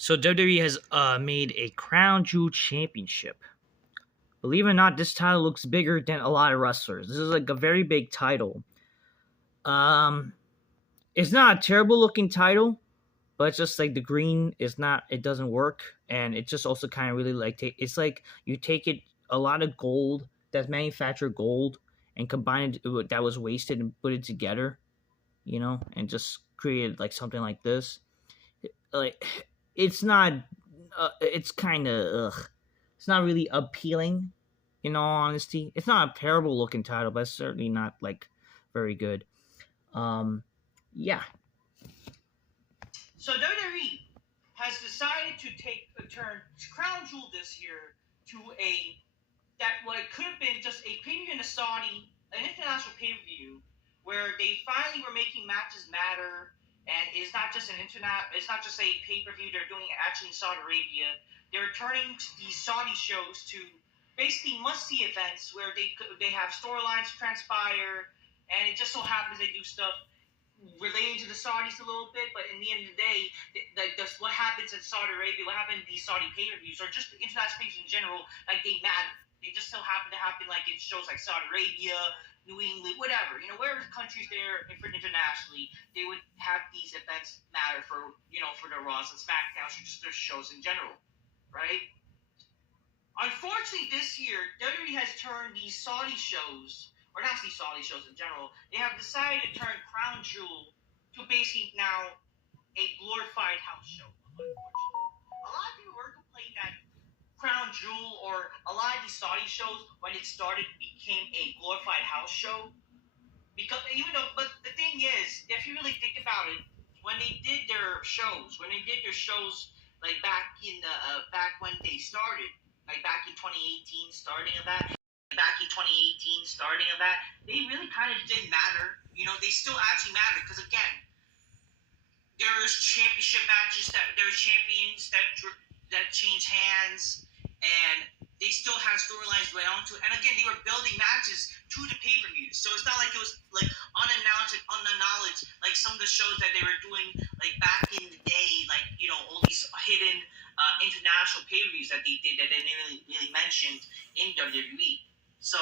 So WWE has made a Crown Jewel Championship. Believe it or not, this title looks bigger than a lot of wrestlers. This is like a very big title. Um, it's not a terrible looking title, but it's just like the green is not. It doesn't work, and it just also kind of really like it's like you take it a lot of gold that's manufactured gold and combine it with that was wasted and put it together, and just created like something like this. Like it's not it's kind of it's not really appealing, in all honesty. It's not a terrible looking title, but it's certainly not like very good. Yeah. So WWE has decided to take a turn Crown Jewel this year to a that what it could have been just a pay-per-view in a Saudi, an international pay-per-view, where they finally were making matches matter, and it's not just it's not just a pay-per-view they're doing actually in Saudi Arabia. They're turning these Saudi shows to basically must-see events where they have storylines transpire, and it just so happens they do stuff relating to the Saudis a little bit, but in the end of the day, like what happens in Saudi Arabia, what happened in these Saudi pay-per-views, or just the international pay-per-views in general, like they matter. They just so happen to happen like in shows like Saudi Arabia, New England, whatever. Wherever the countries there internationally, they would have these events matter for for their Raws and Smackdowns or just their shows in general, right? Unfortunately, this year WWE has turned these Saudi shows, or not these Saudi shows in general, they have decided to turn Crown Jewel to basically now a glorified house show. Unfortunately, a lot of people were complaining that Crown Jewel or a lot of these Saudi shows, when it started, became a glorified house show. Because but the thing is, if you really think about it, when they did their shows, like back when they started, like back in 2018, starting of that, they really kind of did matter. They still actually matter because again, there's championship matches there's champions that change hands, and they still have storylines going on to it. And again, they were building matches to the pay-per-views, so it's not like it was like unannounced and unacknowledged like some of the shows that they were doing like back in the day, like all these hidden international pay-per-views that they did that they didn't really mentioned in WWE. So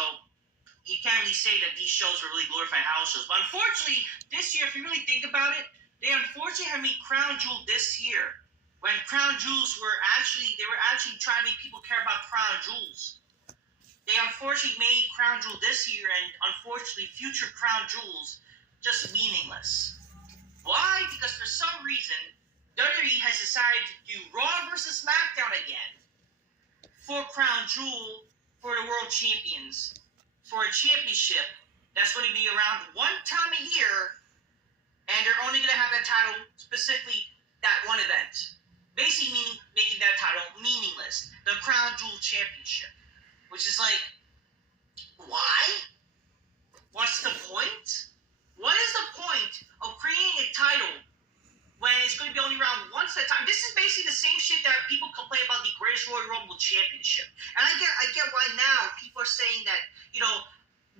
you can't really say that these shows were really glorified house shows. But unfortunately, this year, if you really think about it, they unfortunately have made Crown Jewel this year, when Crown Jewels were actually trying to make people care about Crown Jewels. They unfortunately made Crown Jewel this year, and unfortunately, future Crown Jewels just meaningless. Why? Because for some reason, WWE has decided to do Raw versus Smackdown again for Crown Jewel for the World Champions, for a championship that's going to be around one time a year, and they're only going to have that title specifically that one event. Basically making that title meaningless. The Crown Jewel Championship. Which is like, why? What's the point? What is the point of creating a title when it's going to be only around once at a time? This is basically the same shit that people complain about the Greatest Royal Rumble Championship. And I get why now people are saying that,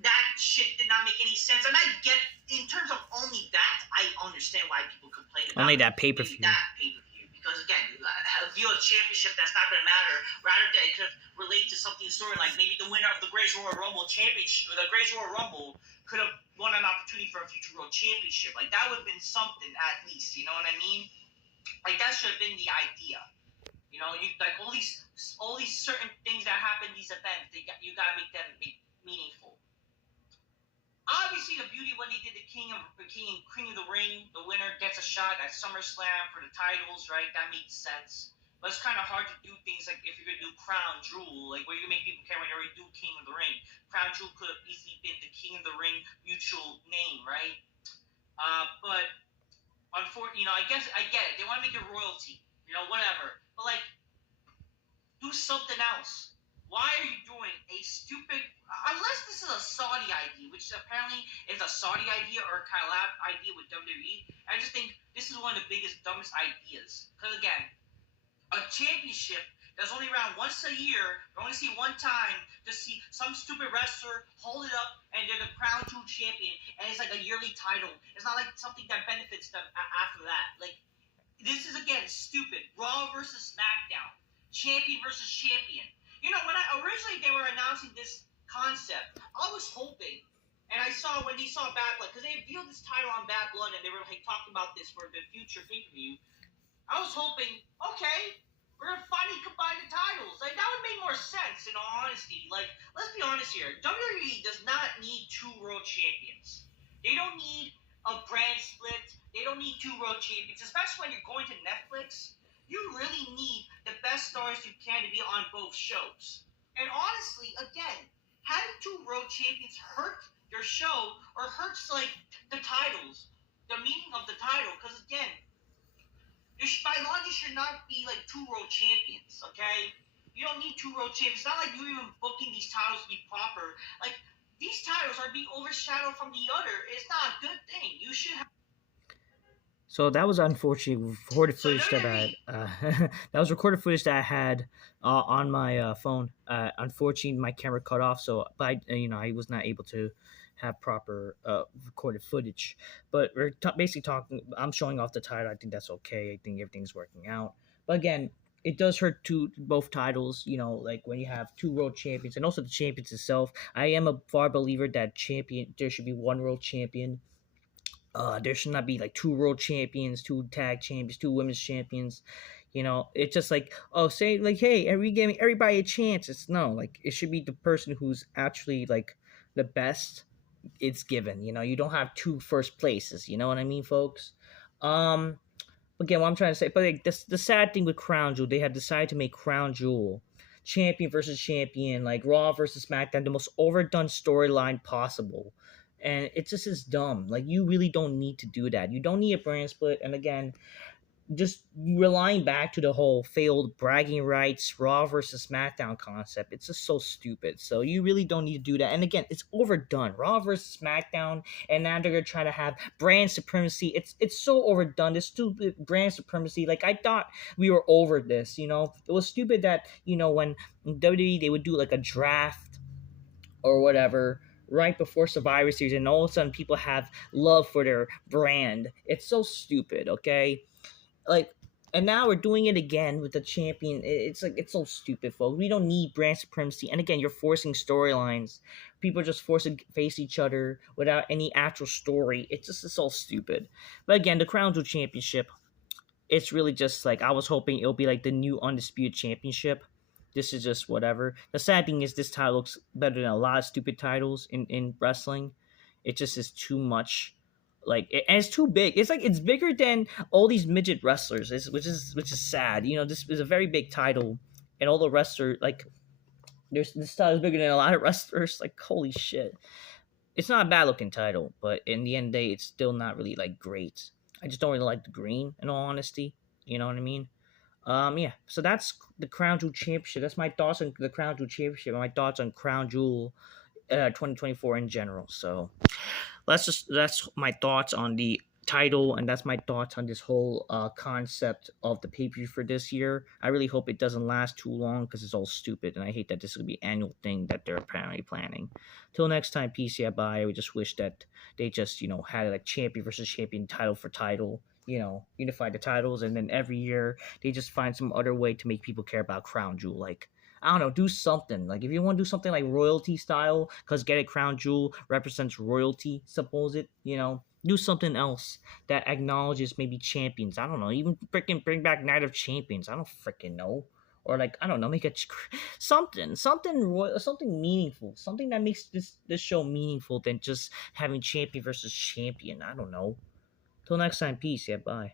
that shit did not make any sense. And I get, in terms of only that, I understand why people complain about Only that pay-per-view. Because again, a view of championship, that's not going to matter. Rather than it could relate to something story like maybe the winner of the Greatest Royal Rumble Championship, or the Greatest Royal Rumble, could have won an opportunity for a future World Championship. Like that would have been something at least. You know what I mean? Like that should have been the idea. Like all these certain things that happen in these events, you got to make them meaningful. Obviously, the beauty when they did the King of the Ring, the winner gets a shot at SummerSlam for the titles, right? That makes sense. But it's kind of hard to do things like if you're gonna do Crown Jewel, like where you can make people care when you already do King of the Ring. Crown Jewel could have easily been the King of the Ring mutual name, right? But unfortunately, I get it. They want to make it royalty, whatever. But like, do something else. Why are you doing a stupid... Unless this is a Saudi idea, which apparently is a Saudi idea or a collab idea with WWE, I just think this is one of the biggest, dumbest ideas. Because again, a championship that's only around once a year, you only see one time, to see some stupid wrestler hold it up and they're the Crown Jewel champion, and it's like a yearly title. It's not like something that benefits them after that. Like, This is again stupid. Raw versus SmackDown, champion versus champion. You know, when I originally they were announcing this concept, I was hoping, and I saw when they saw Bad Blood because they revealed this title on Bad Blood, and they were like talking about this for the future pay per view. I was hoping, okay, we're gonna finally combine the titles. Like that would make more sense, in all honesty. Like, let's be honest here. WWE does not need two world champions. They don't need a brand split. They don't need two world champions, especially when you're going to Netflix. You really need the best stars you can to be on both shows. And honestly, again, having two world champions hurt your show or hurts like the titles, the meaning of the title. Because again, by law, you should not be like two world champions, okay? You don't need two world champions. It's not like you're even booking these titles to be proper. Like, these titles are being overshadowed from the other. It's not a good thing. You should have. So that was unfortunate recorded So footage that I that was recorded footage that I had on my phone. Unfortunately, my camera cut off, so but I was not able to have proper recorded footage. But we're basically talking. I'm showing off the title. I think that's okay. I think everything's working out. But again, it does hurt both titles. Like when you have two world champions and also the champions itself. I am a far believer that there should be one world champion. There should not be like two world champions, two tag champions, two women's champions. It's just like, oh, say like, hey, are we giving everybody a chance? It's no, like it should be the person who's actually like the best. It's given. You don't have two first places. You know what I mean, folks? Um, Again, what I'm trying to say, but like this, the sad thing with Crown Jewel, they have decided to make Crown Jewel champion versus champion, like Raw versus SmackDown, the most overdone storyline possible. And it just is dumb. Like you really don't need to do that. You don't need a brand split. And again, just relying back to the whole failed bragging rights Raw versus SmackDown concept, it's just so stupid. So you really don't need to do that. And again, it's overdone. Raw versus SmackDown, and now they're gonna try to have brand supremacy. It's so overdone. This stupid brand supremacy. Like I thought we were over this. It was stupid that when WWE they would do like a draft or whatever right before Survivor Series, and all of a sudden people have love for their brand. It's so stupid. Okay, like, and now we're doing it again with the champion. It's like it's so stupid, folks. We don't need brand supremacy. And again, you're forcing storylines. People are just forced to face each other without any actual story. It's all stupid. But again, the Crown Jewel Championship, it's really just like I was hoping it'll be like the new undisputed championship. This is just whatever. The sad thing is this title looks better than a lot of stupid titles in wrestling. It just is too much. And it's too big. It's like it's bigger than all these midget wrestlers, which is sad. This is a very big title, and all the wrestlers like this title is bigger than a lot of wrestlers. Like holy shit, it's not a bad looking title, but in the end of the day, it's still not really like great. I just don't really like the green, in all honesty. You know what I mean? Yeah. So that's the Crown Jewel Championship. That's my thoughts on the Crown Jewel Championship and my thoughts on Crown Jewel 2024 in general. So that's my thoughts on the title, and that's my thoughts on this whole concept of the pay-per-view for this year. I really hope it doesn't last too long because it's all stupid, and I hate that this is gonna be an annual thing that they're apparently planning. Till next time, peace, yeah, bye. We just wish that they just had like champion versus champion, title for title, unify the titles, and then every year they just find some other way to make people care about Crown Jewel. Like, I don't know, do something. Like, if you want to do something like royalty style, because Get a Crown Jewel represents royalty, suppose it, do something else that acknowledges maybe champions. I don't know, even freaking bring back Night of Champions. I don't freaking know. Or like, I don't know, make it something meaningful, something that makes this show meaningful than just having champion versus champion. I don't know. Till next time, peace. Yeah, bye.